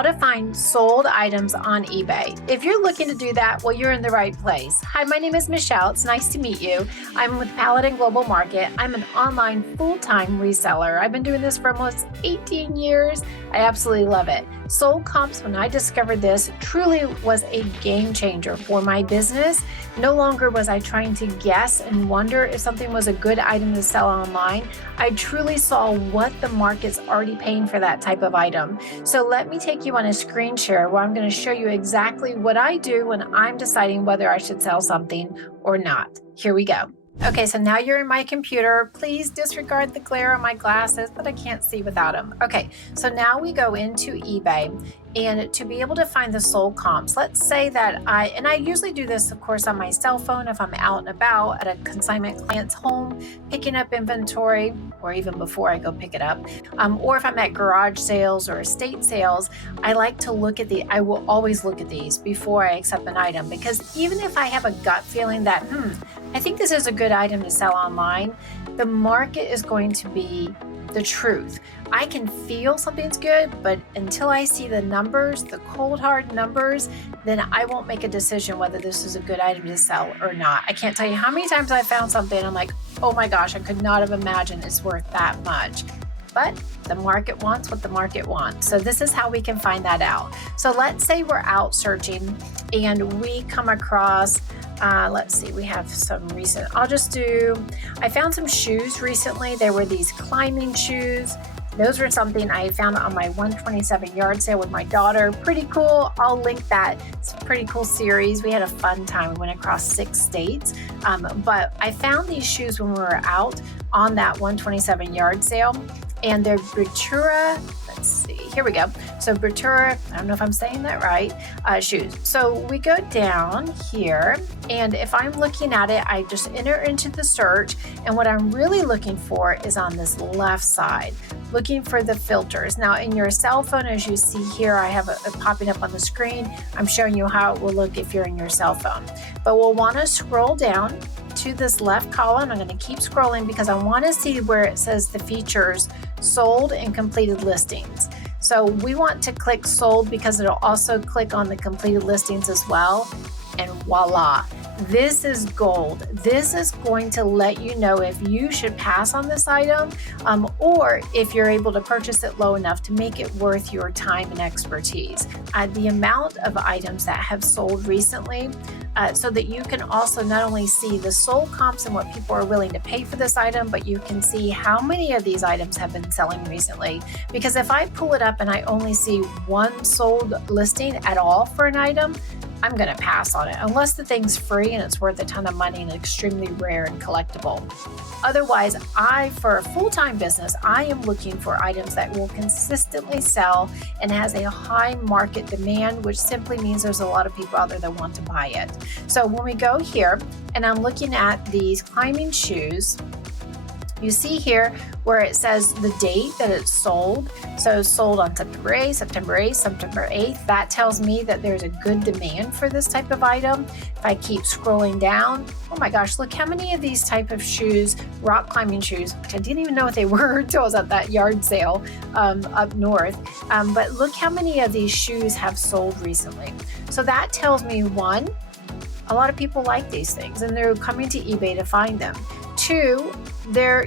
how to find sold items on eBay. If you're looking to do that, well, you're in the right place. Hi, my name is Michelle. It's nice to meet you. I'm with Paladin Global Market. I'm an online full-time reseller. I've been doing this for almost 18 years. I absolutely love it. Sold comps, when I discovered this, truly was a game changer for my business. No longer was I trying to guess and wonder if something was a good item to sell online. I truly saw what the market's already paying for that type of item. So let me take you on a screen share where I'm going to show you exactly what I do when I'm deciding whether I should sell something or not. Here we go. Okay, so now you're in my computer. Please disregard the glare on my glasses, but I can't see without them. Okay, so now we go into eBay, and to be able to find the sold comps, let's say that I usually do this, of course, on my cell phone if I'm out and about at a consignment client's home, picking up inventory, or even before I go pick it up, or if I'm at garage sales or estate sales, I like to I will always look at these before I accept an item, because even if I have a gut feeling that, I think this is a good item to sell online, the market is going to be the truth. I can feel something's good, but until I see the numbers, the cold hard numbers, then I won't make a decision whether this is a good item to sell or not. I can't tell you how many times I found something I'm like, oh my gosh, I could not have imagined it's worth that much. But the market wants what the market wants. So this is how we can find that out. So let's say we're out searching and we come across, let's see, we have some recent, I found some shoes recently. They were these climbing shoes. Those were something I found on my 127 yard sale with my daughter. Pretty cool. I'll link that. It's a pretty cool series. We had a fun time. We went across 6 states. But I found these shoes when we were out on that 127 yard sale. And they're Britura, let's see, here we go. So Britura, I don't know if I'm saying that right, shoes. So we go down here, and if I'm looking at it, I just enter into the search, and what I'm really looking for is on this left side, looking for the filters. Now in your cell phone, as you see here, I have it popping up on the screen. I'm showing you how it will look if you're in your cell phone. But we'll want to scroll down to this left column. I'm going to keep scrolling because I want to see where it says the features sold and completed listings. So we want to click sold because it'll also click on the completed listings as well. And voila, this is gold. This is going to let you know if you should pass on this item or if you're able to purchase it low enough to make it worth your time and expertise. The amount of items that have sold recently, so that you can also not only see the sold comps and what people are willing to pay for this item, but you can see how many of these items have been selling recently. Because if I pull it up and I only see one sold listing at all for an item, I'm going to pass on it unless the thing's free and it's worth a ton of money and extremely rare and collectible. Otherwise, for a full-time business, I am looking for items that will consistently sell and has a high market demand, which simply means there's a lot of people out there that want to buy it. So when we go here and I'm looking at these climbing shoes, you see here where it says the date that it's sold. So sold on September 8th, September 8th, September 8th. That tells me that there's a good demand for this type of item. If I keep scrolling down, oh my gosh, look how many of these type of shoes, rock climbing shoes, which I didn't even know what they were until I was at that yard sale up north. But look how many of these shoes have sold recently. So that tells me, one, a lot of people like these things and they're coming to eBay to find them. 2,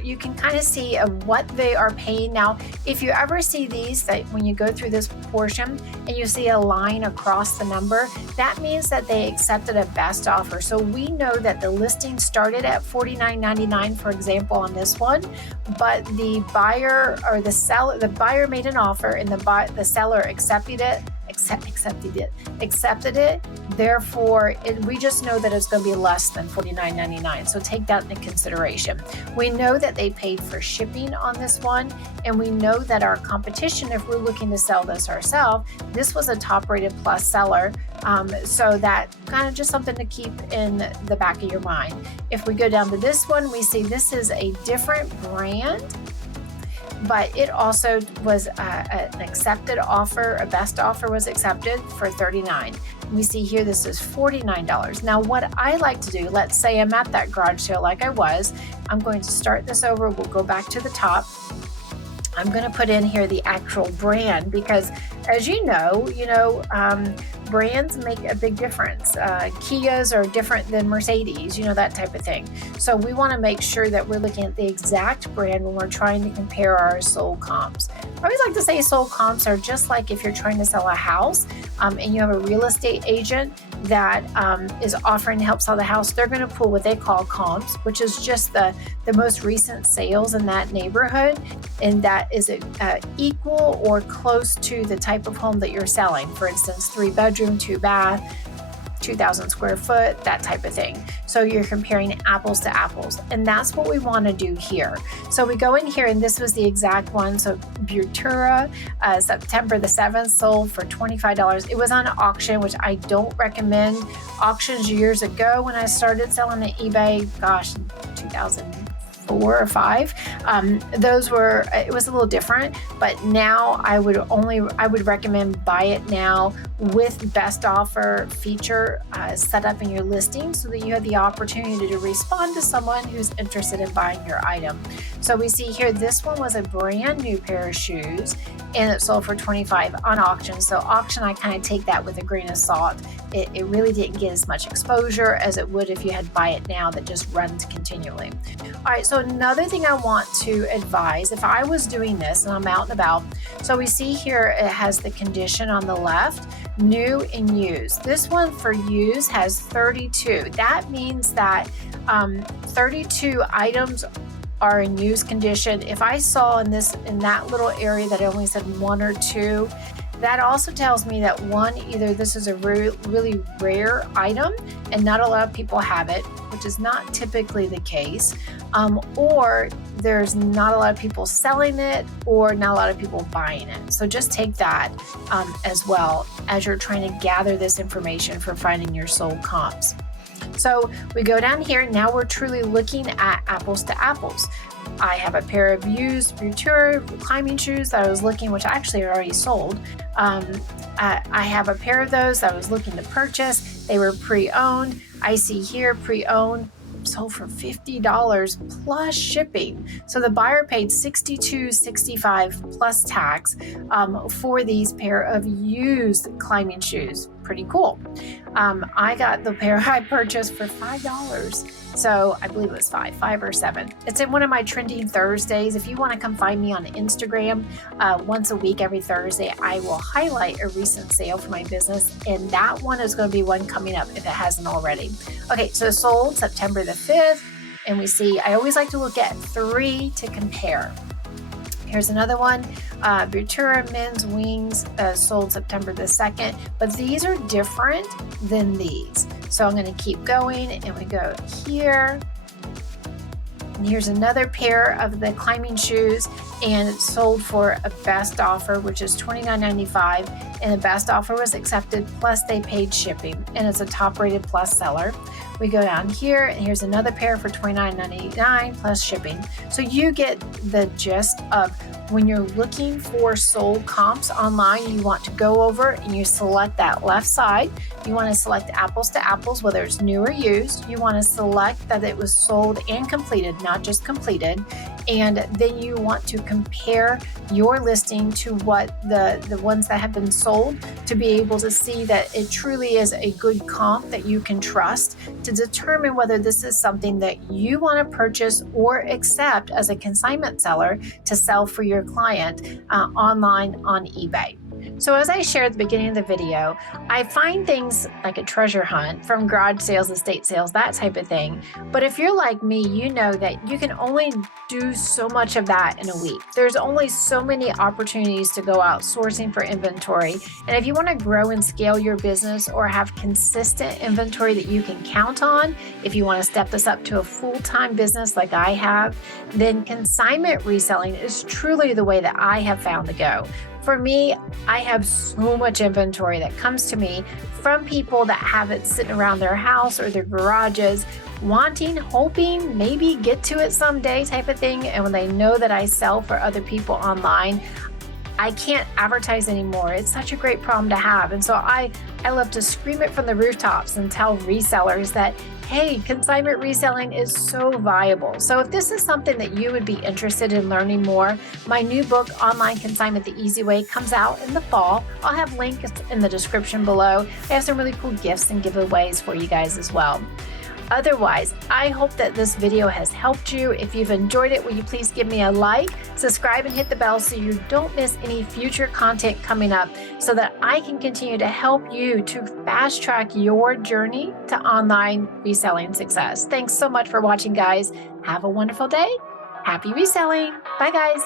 you can kind of see of what they are paying. Now, if you ever see these, that when you go through this portion and you see a line across the number, that means that they accepted a best offer. So we know that the listing started at $49.99, for example, on this one, but the buyer or the buyer made an offer and the seller accepted it. Therefore, we just know that it's going to be less than $49.99. So take that into consideration. We know that they paid for shipping on this one, and we know that our competition, if we're looking to sell this ourselves, this was a top-rated plus seller. So that kind of just something to keep in the back of your mind. If we go down to this one, we see this is a different brand, but it also was an accepted offer. A best offer was accepted for $39. We see here this is $49. Now what I like to do, let's say I'm at that garage sale like I was, I'm going to start this over. We'll go back to the top. I'm going to put in here the actual brand because, as you know, brands make a big difference. Kias are different than Mercedes, that type of thing. So we want to make sure that we're looking at the exact brand when we're trying to compare our sold comps. I always like to say sold comps are just like if you're trying to sell a house and you have a real estate agent that is offering to help sell the house. They're going to pull what they call comps, which is just the most recent sales in that neighborhood, and that is equal or close to the type of home that you're selling. For instance, 3-bedroom, 2-bath, 2,000 square foot, that type of thing. So you're comparing apples to apples, and that's what we want to do here. So we go in here, and this was the exact one. So Butura, September the 7th, sold for $25. It was on auction, which I don't recommend. Auctions years ago when I started selling at eBay, 2004 or 5, it was a little different, but now I would recommend buy it now with best offer feature set up in your listing so that you have the opportunity to respond to someone who's interested in buying your item. So we see here, this one was a brand new pair of shoes and it sold for $25 on auction. So auction, I kind of take that with a grain of salt. It really didn't get as much exposure as it would if you had buy it now that just runs continually. All right, so another thing I want to advise, if I was doing this and I'm out and about, so we see here it has the condition on the left, new and used. This one for used has 32. That means that 32 items are in used condition. If I saw in that little area that it only said 1 or 2, that also tells me that one, either this is a really rare item and not a lot of people have it, which is not typically the case, or there's not a lot of people selling it or not a lot of people buying it. So just take that as well as you're trying to gather this information for finding your sold comps. So we go down here, now we're truly looking at apples to apples. I have a pair of used Butura climbing shoes that I was looking, which actually are already sold. I have a pair of those that I was looking to purchase. They were pre-owned. I see here pre-owned sold for $50 plus shipping. So the buyer paid $62.65 plus tax for these pair of used climbing shoes. Pretty cool. I got the pair I purchased for $5. So I believe it was five or seven. It's in one of my trending Thursdays. If you want to come find me on Instagram, once a week, every Thursday, I will highlight a recent sale for my business. And that one is going to be one coming up if it hasn't already. Okay, so sold September the 5th. And we see, I always like to look at 3 to compare. Here's another one, Butura men's wings sold September the 2nd, but these are different than these. So I'm going to keep going and we go here. And here's another pair of the climbing shoes and it's sold for a best offer, which is $29.95, and the best offer was accepted, plus they paid shipping, and it's a top rated plus seller. We go down here and here's another pair for $29.99 plus shipping. So you get the gist of when you're looking for sold comps online, you want to go over and you select that left side. You want to select apples to apples, whether it's new or used. You want to select that it was sold and completed, not just completed. And then you want to compare your listing to what the ones that have been sold to be able to see that it truly is a good comp that you can trust to determine whether this is something that you want to purchase or accept as a consignment seller to sell for your client online on eBay. So as I shared at the beginning of the video, I find things like a treasure hunt from garage sales, estate sales, that type of thing. But if you're like me, you know that you can only do so much of that in a week. There's only so many opportunities to go out sourcing for inventory. And if you want to grow and scale your business or have consistent inventory that you can count on, if you want to step this up to a full-time business like I have, then consignment reselling is truly the way that I have found to go. For me, I have so much inventory that comes to me from people that have it sitting around their house or their garages, wanting, hoping, maybe get to it someday type of thing. And when they know that I sell for other people online, I can't advertise anymore. It's such a great problem to have. And so I love to scream it from the rooftops and tell resellers that, hey, consignment reselling is so viable. So if this is something that you would be interested in learning more, my new book, Online Consignment the Easy Way, comes out in the fall. I'll have links in the description below. I have some really cool gifts and giveaways for you guys as well. Otherwise, I hope that this video has helped you. If you've enjoyed it, will you please give me a like, subscribe, and hit the bell so you don't miss any future content coming up, so that I can continue to help you to fast track your journey to online reselling success. Thanks so much for watching, guys. Have a wonderful day. Happy reselling. Bye, guys.